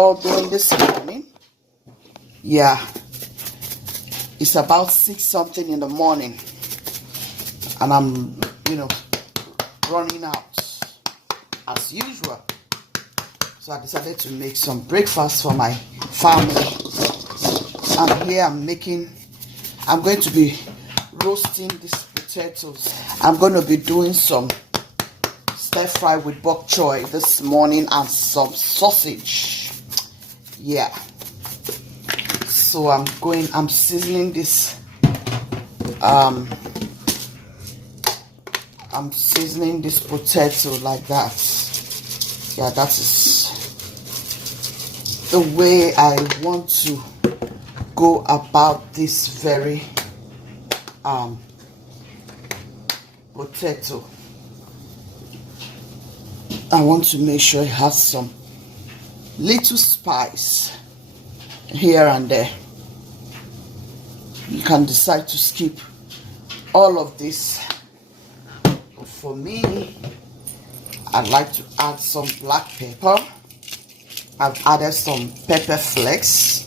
all doing this morning? Yeah, it's about 6 something in the morning, and I'm, running out as usual. So I decided to make some breakfast for my family. And here I'm going to be roasting these potatoes. I'm going to be doing some stir fry with bok choy this morning and some sausage. Yeah. So I'm seasoning this. I'm seasoning this potato like that. Yeah, that is the way I want to go about this very potato. I want to make sure it has some little spice here and there. You can decide to skip all of this. But for me, I'd like to add some black pepper. I've added some pepper flakes.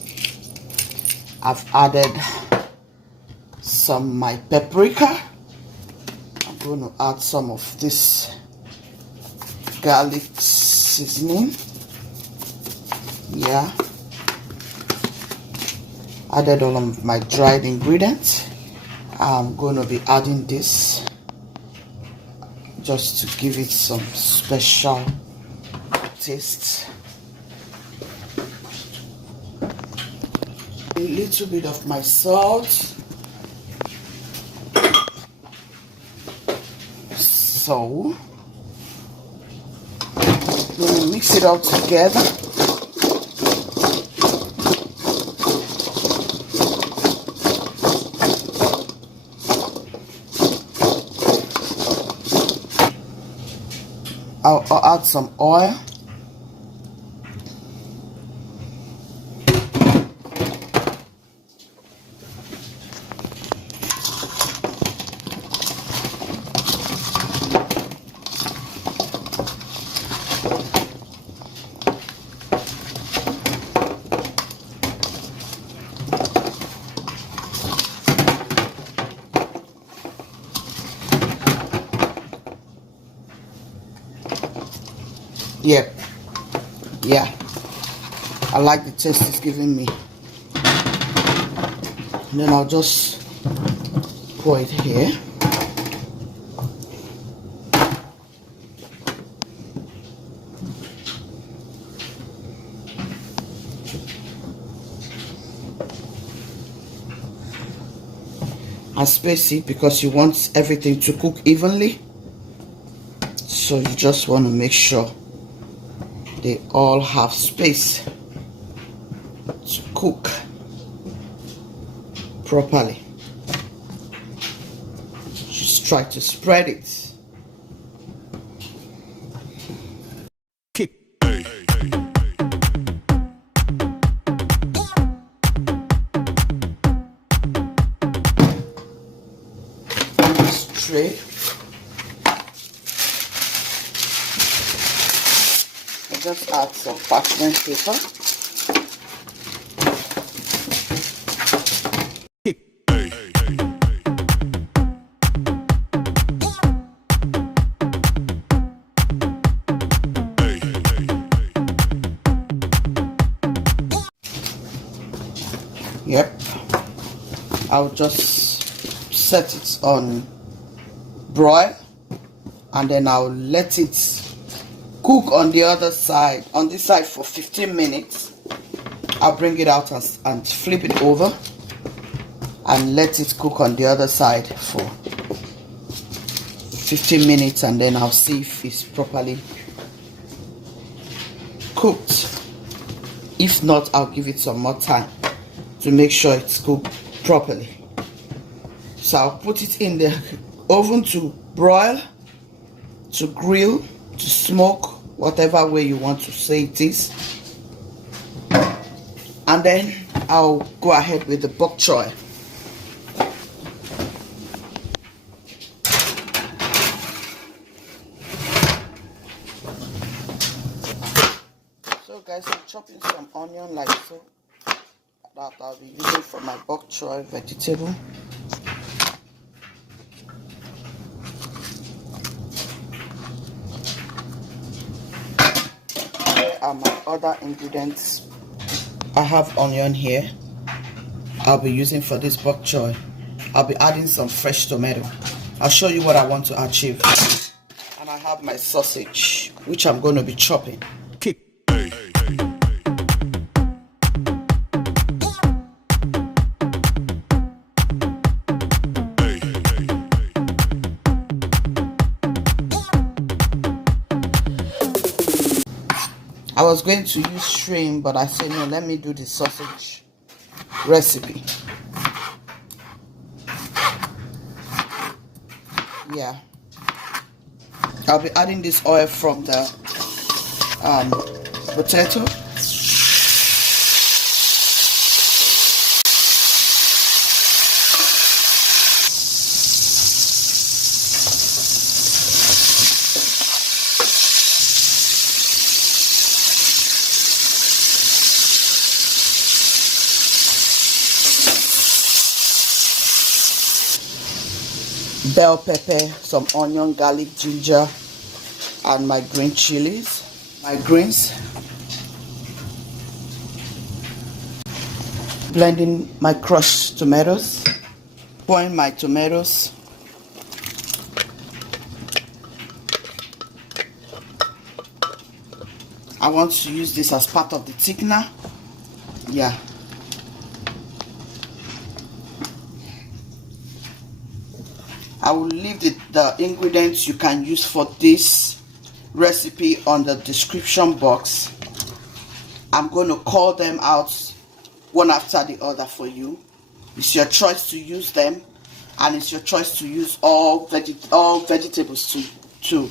I've added some my paprika. I'm going to add some of this garlic seasoning. Yeah. Added all of my dried ingredients. I'm going to be adding this just to give it some special taste. A little bit of my salt. So I'm going to mix it all together. I'll add some oil. Yep. Yeah. I like the taste it's giving me. And then I'll just pour it here. I space it because you want everything to cook evenly. So you just want to make sure they all have space to cook properly. Just try to spread it. Straight. Just add some parchment paper. Yep. I'll just set it on broil, and then I'll let it cook on the other side, on this side for 15 minutes. I'll bring it out and flip it over and let it cook on the other side for 15 minutes, and then I'll see if it's properly cooked. If not, I'll give it some more time to make sure it's cooked properly. So I'll put it in the oven to broil, to grill, to smoke, whatever way you want to say it is. And then I'll go ahead with the bok choy. So guys, I'm chopping some looking for my bok choy vegetable. Here are my other ingredients. I have onion here. I'll be using for this bok choy. I'll be adding some fresh tomato. I'll show you what I want to achieve. And I have my sausage, which I'm going to be chopping. I was going to use shrimp, but I said no, let me do the sausage recipe. Yeah, I'll be adding this oil from the potato. Bell pepper, some onion, garlic, ginger, and my green chilies, my greens. Blending my crushed tomatoes, pouring my tomatoes. I want to use this as part of the thickener. Yeah. I will leave the ingredients you can use for this recipe on the description box. I'm going to call them out one after the other for you. It's your choice to use them, and it's your choice to use all vegetables to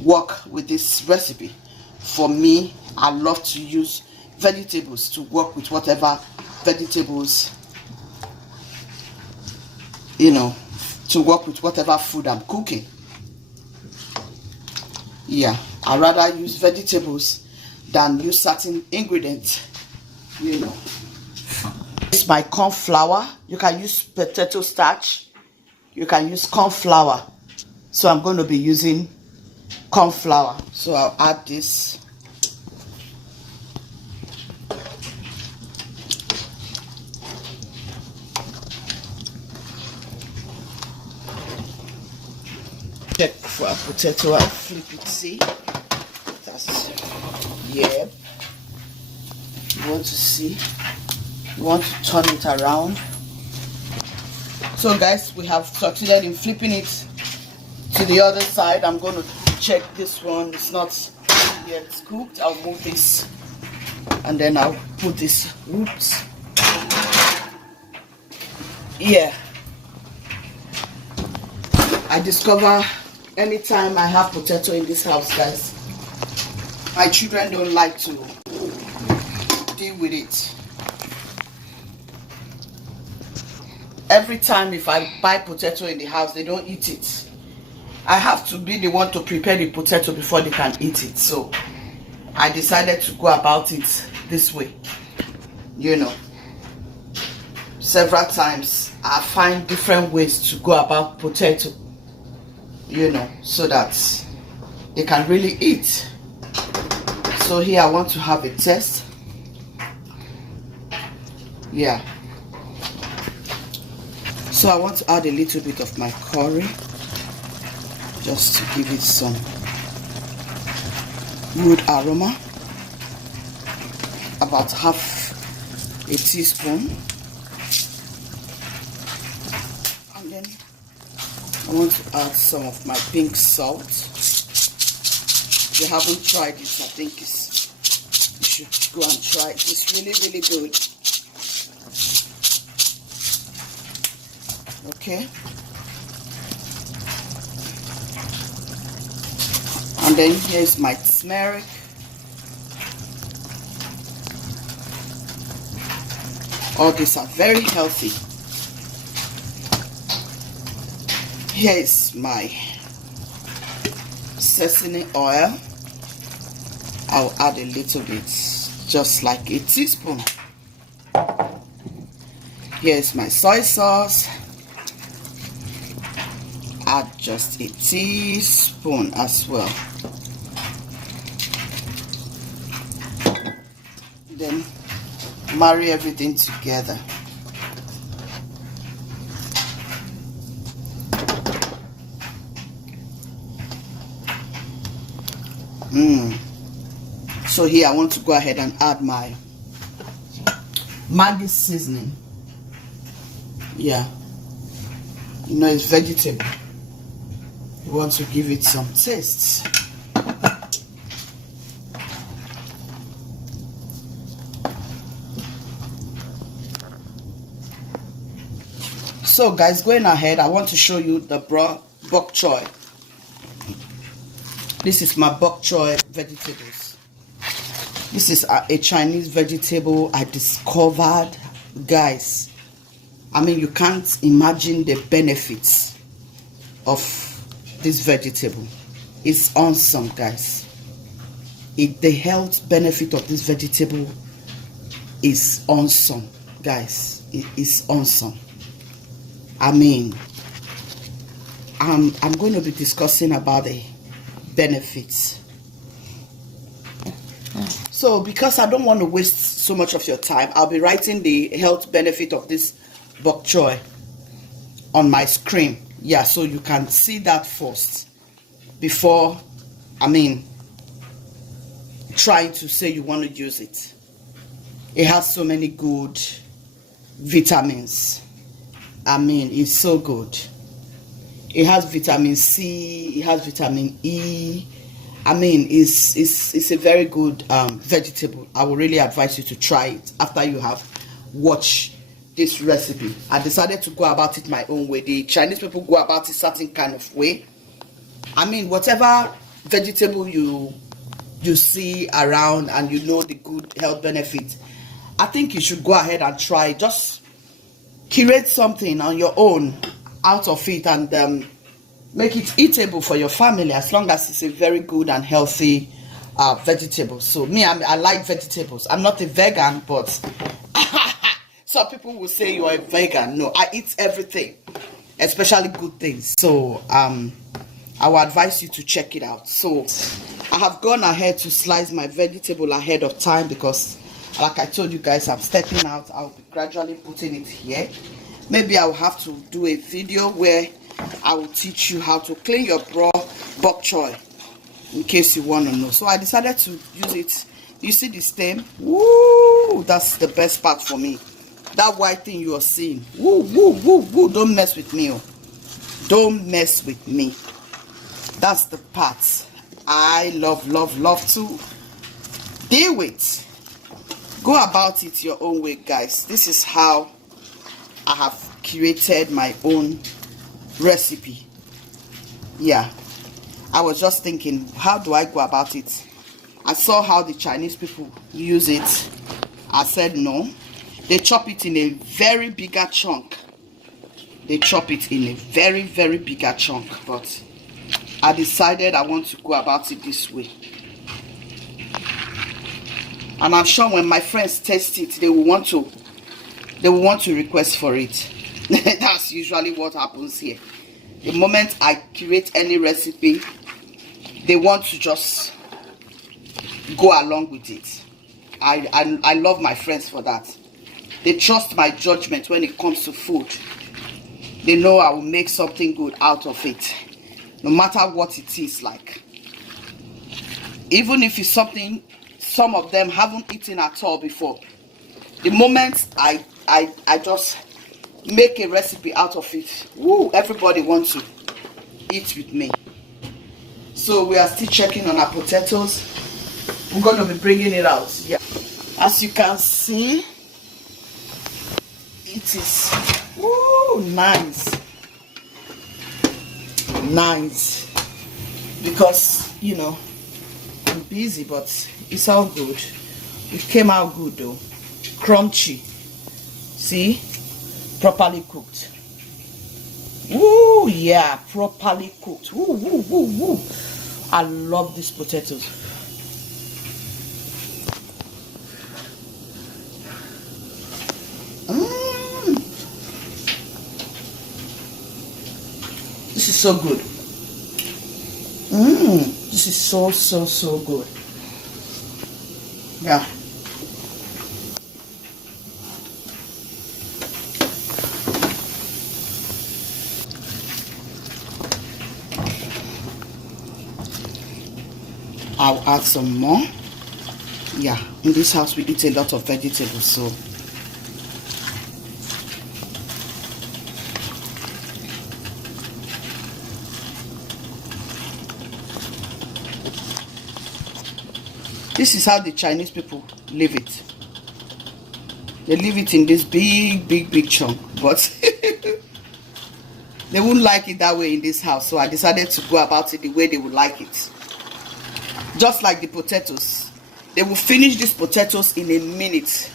work with this recipe. For me, I love to use vegetables to work with whatever vegetables, you know, to work with whatever food I'm cooking. Yeah, I rather use vegetables than use certain ingredients, you know. It's my corn flour. You can use potato starch. You can use corn flour. So I'm going to be using corn flour. So I'll add this. Check for a potato. I'll flip it. See, that's, yeah. You want to see, you want to turn it around. So guys, we have succeeded in flipping it to the other side. I'm going to check this one. It's not yet cooked. I'll move this and then I'll put this. Oops. Yeah, I discover anytime I have potato in this house, guys, my children don't like to deal with it. Every time if I buy potato in the house, they don't eat it. I have to be the one to prepare the potato before they can eat it. So I decided to go about it this way. You know, several times I find different ways to go about potato, you know, so that they can really eat. So here I want to have a test. Yeah. So I want to add a little bit of my curry, just to give it some good aroma. About half a teaspoon. And then I want to add some of my pink salt. If you haven't tried it, I think you should go and try it. It's really, really good. Okay. And then here's my turmeric. All these are very healthy. Here is my sesame oil. I'll add a little bit, just like a teaspoon. Here's my soy sauce. Add just a teaspoon as well. Then marry everything together. So here I want to go ahead and add my Maggi seasoning. Yeah, you know, it's vegetable. You want to give it some taste. So guys, going ahead, I want to show you the bok choy. This is my bok choy vegetables. This is a Chinese vegetable I discovered, guys. I mean, you can't imagine the benefits of this vegetable. It's awesome, guys. The health benefit of this vegetable is awesome, guys. It is awesome. I mean, I'm going to be discussing about the benefits. So because I don't want to waste so much of your time, I'll be writing the health benefit of this bok choy on my screen. Yeah, so you can see that first before, I mean, trying to say you want to use it. It has so many good vitamins. I mean, it's so good. It has vitamin C, it has vitamin E. I mean, it's a very good vegetable. I would really advise you to try it after you have watched this recipe. I decided to go about it my own way. The Chinese people go about it certain kind of way. I mean, whatever vegetable you see around and you know the good health benefit, I think you should go ahead and try it. Just curate something on your own out of it and make it eatable for your family, as long as it's a very good and healthy vegetable. So me, I like vegetables. I'm not a vegan, but some people will say you're a vegan. No, I eat everything, especially good things. So I will advise you to check it out. So I have gone ahead to slice my vegetable ahead of time because, like I told you guys, I'm stepping out. I'll be gradually putting it here. Maybe I'll have to do a video where I will teach you how to clean your bok choy, in case you want to know. So I decided to use it. You see the stem? Woo! That's the best part for me. That white thing you are seeing. Woo, woo, woo, woo. Don't mess with me. Oh. Don't mess with me. That's the part I love to deal with. Go about it your own way, guys. This is how I have created my own recipe. Yeah, I was just thinking, how do I go about it? I saw how the Chinese people use it. I said no. They chop it in a very bigger chunk. They chop it in a very bigger chunk, but I decided I want to go about it this way. And I'm sure when my friends taste it, they will want to request for it. That's usually what happens here. The moment I create any recipe, they want to just go along with it. I love my friends for that. They trust my judgment when it comes to food. They know I will make something good out of it, no matter what it is like. Even if it's something some of them haven't eaten at all before. The moment I just make a recipe out of it, woo, everybody wants to eat with me. So we are still checking on our potatoes. We're going to be bringing it out. Yeah, as you can see, it is nice, because you know I'm busy, but it's all good. It came out good though, crunchy. See, properly cooked. Woo, yeah, properly cooked. Woo, woo, woo, woo. I love these potatoes. is so good. This is so good. Yeah. I'll add some more. Yeah, in this house we eat a lot of vegetables, so this is how the Chinese people leave it. They leave it in this big chunk, but they wouldn't like it that way in this house, so I decided to go about it the way they would like it. Just like the potatoes, they will finish these potatoes in a minute,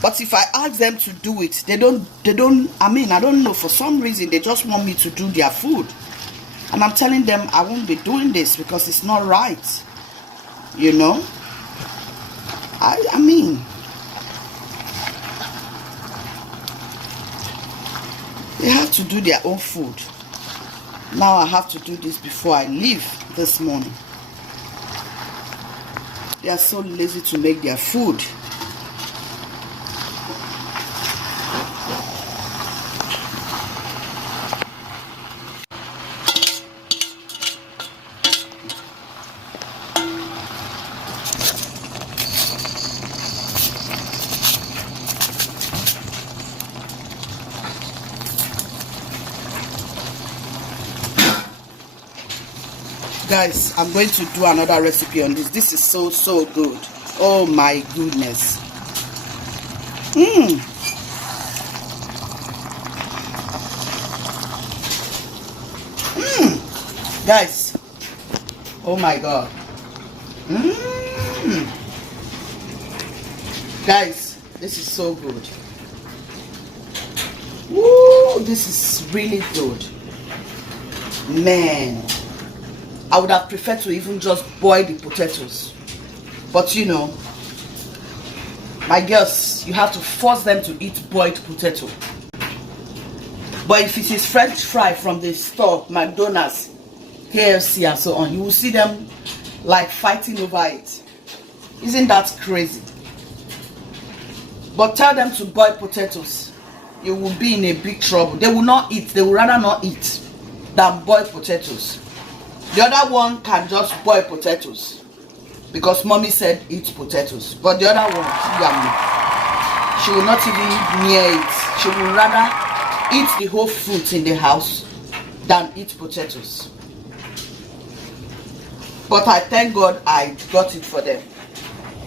but if I ask them to do it, they don't, I mean, I don't know, for some reason they just want me to do their food, and I'm telling them I won't be doing this because it's not right, you know. I mean, they have to do their own food. Now I have to do this before I leave this morning. They are so lazy to make their food. Guys, I'm going to do another recipe on this. This is so good. Oh my goodness. Guys, oh my god. Guys, this is so good. Woo, this is really good. Man, I would have preferred to even just boil the potatoes, but you know, my girls, you have to force them to eat boiled potato. But if it is French fry from the store, McDonald's, KFC and so on, you will see them like fighting over it. Isn't that crazy? But tell them to boil potatoes, you will be in a big trouble. They will not eat. They will rather not eat than boil potatoes. The other one can just boil potatoes because mommy said eat potatoes, but the other one, she will not even near it. She will rather eat the whole fruit in the house than eat potatoes. But I thank God I got it for them.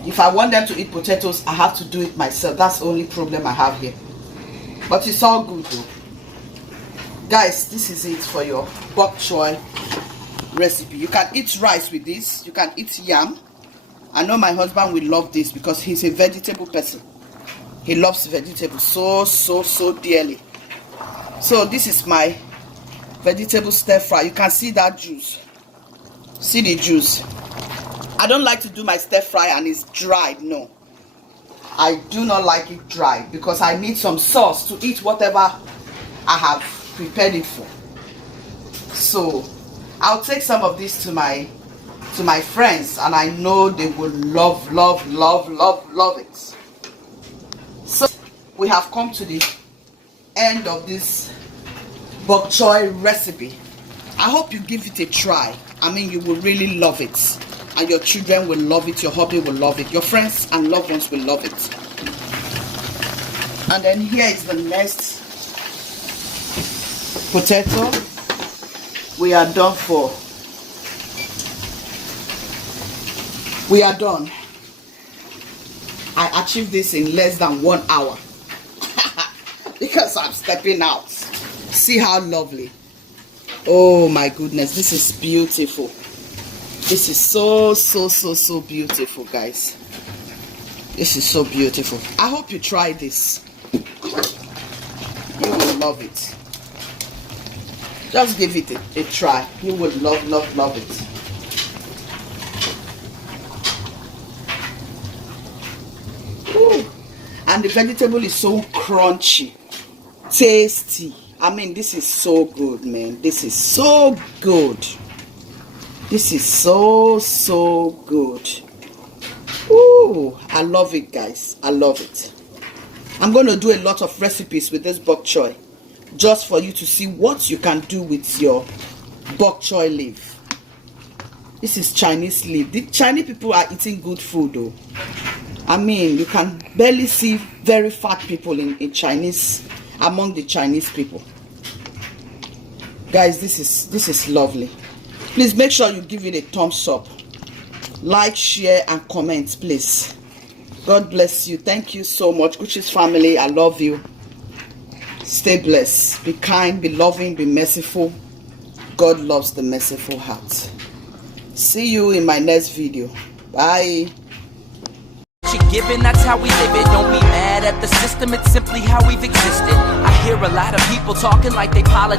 If I want them to eat potatoes, I have to do it myself. That's the only problem I have here. But it's all good though. Guys, this is it for your bok choy recipe. You can eat rice with this. You can eat yam. I know my husband will love this because he's a vegetable person. He loves vegetables so dearly. So this is my vegetable stir fry. You can see that juice. See the juice. I don't like to do my stir fry and it's dried. No, I do not like it dry because I need some sauce to eat whatever I have prepared it for. So I'll take some of this to my friends, and I know they will love it. So we have come to the end of this bok choy recipe. I hope you give it a try. I mean, you will really love it, and your children will love it, your hubby will love it, your friends and loved ones will love it. And then here is the next potato. We are done for. We are done. I achieved this in less than 1 hour because I'm stepping out. See how lovely. Oh my goodness, this is beautiful. This is so beautiful, guys. This is so beautiful. I hope you try this. You will love it. Just give it a try. You will love it. Ooh. And the vegetable is so crunchy, tasty. I mean, this is so good, man. This is so good. This is so good. Ooh, I love it, guys. I love it. I'm going to do a lot of recipes with this bok choy, just for you to see what you can do with your bok choy leaf. This is Chinese leaf. The Chinese people are eating good food, though. I mean, you can barely see very fat people in Chinese, among the Chinese people. Guys, this is lovely. Please make sure you give it a thumbs up. Like, share, and comment, please. God bless you. Thank you so much. Guchies family, I love you. Stay blessed. Be kind, be loving, be merciful. God loves the merciful heart. See you in my next video. Bye. Given, that's how we live it. Don't be mad at the system, it's simply how we've existed. I hear a lot of people talking like they apologize.